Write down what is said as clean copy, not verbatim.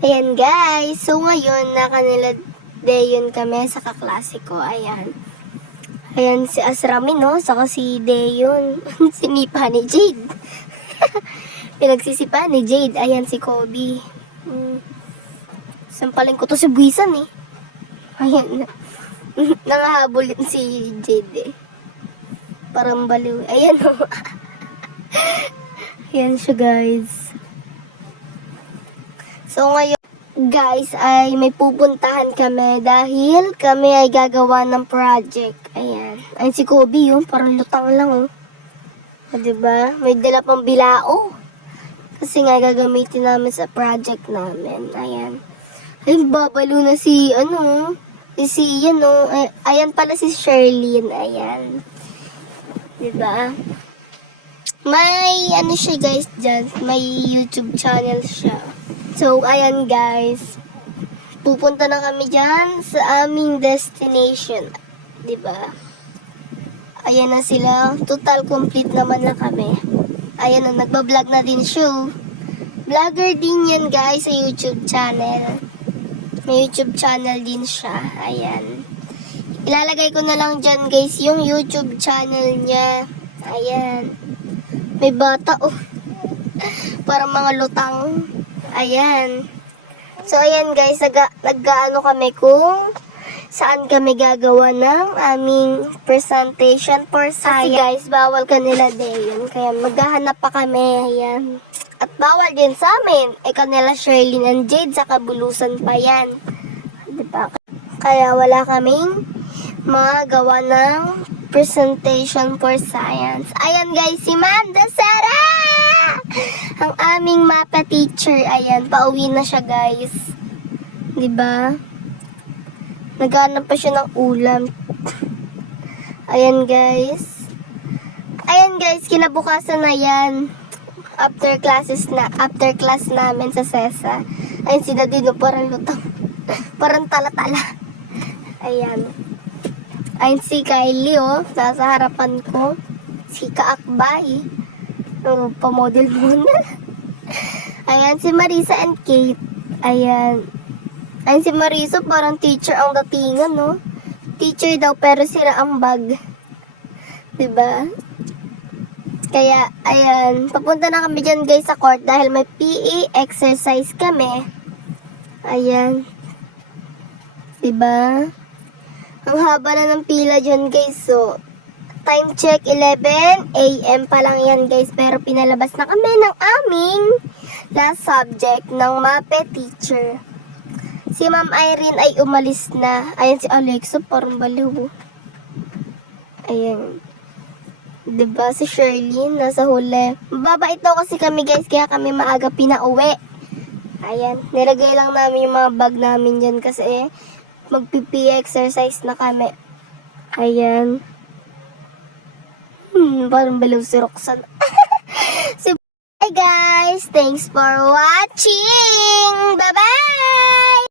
Ayan guys, so ngayon nakanila Deyon kami sa kaklase ko. Ayan. Ayan si Asramin, no? Saka si Deyon. Sinipa ni Jade. Pinagsisipa ni Jade. Ayan si Kobe. Sampalin ko to si Buisan eh. Ayan. Nangahabol din si Jade eh. Parang baliw. Ayan o. Ayan siya guys. So ngayon guys ay may pupuntahan kami dahil kami ay gagawa ng project. Ayan. Ayan si Kobe yun. Parang lutang lang oh. O, diba? May dala pang bilao. Kasi nga gagamitin namin sa project namin. Ayan. Ayun, babalo na si si Sian no. Ayan pala si Sherlyn. Ayan. Diba? May siya guys dyan. May YouTube channel siya. So, ayan guys. Pupunta na kami dyan sa aming destination. Diba? Ayan na sila. Total complete naman na kami. Ayan na, nagbablog na din siya. Vlogger din yan guys sa YouTube channel. May YouTube channel din siya. Ayan. Ilalagay ko na lang dyan guys yung YouTube channel niya. Ayan. May bata oh. Parang mga lutang. Ayan. So, ayan guys, nag-ano kami kung saan kami gagawa ng aming presentation for science. Kasi guys, bawal kanila din. Kaya maghahanap pa kami. Ayan. At bawal din sa amin. Kanila Sherlyn and Jade, sa kabulusan pa yan. Diba? Kaya wala kaming mga gawa ng presentation for science. Ayan guys, si Manda Sara! Ang aming mapa teacher. Ayan, pauwi na siya guys. Diba? Naghanap pa siya ng ulam. Ayan guys. Ayan guys, kinabukasan na yan. After class namin sa SESA. Ayan si Dadino, parang lutang. Parang tala-tala. Ayan. Ayan si Kylie oh, nasa harapan ko. Si Kaakbay. Pamodel muna. Ayan si Marisa and Kate. Ayan. Ayan si Marisa, parang teacher ang datingan, no? Teacher daw, pero sira ang bag. Diba? Kaya, ayan. Papunta na kami dyan, guys, sa court dahil may PE exercise kami. Ayan. Diba? Ang haba na ng pila dyan, guys. So, time check, 11 AM pa lang yan, guys. Pero pinalabas na kami ng aming last subject ng MAPE teacher. Si Ma'am Irene ay umalis na. Ayan si Alexa, parang baliw. Ayan. Diba si Sherlyn nasa huli. Mababait daw kasi kami guys, kaya kami maaga pinauwi. Ayan. Nilagay lang namin yung mga bag namin dyan kasi mag-PP exercise na kami. Ayan. Parang baliw si Roxanne. Hi guys! Thanks for watching! Bye-bye!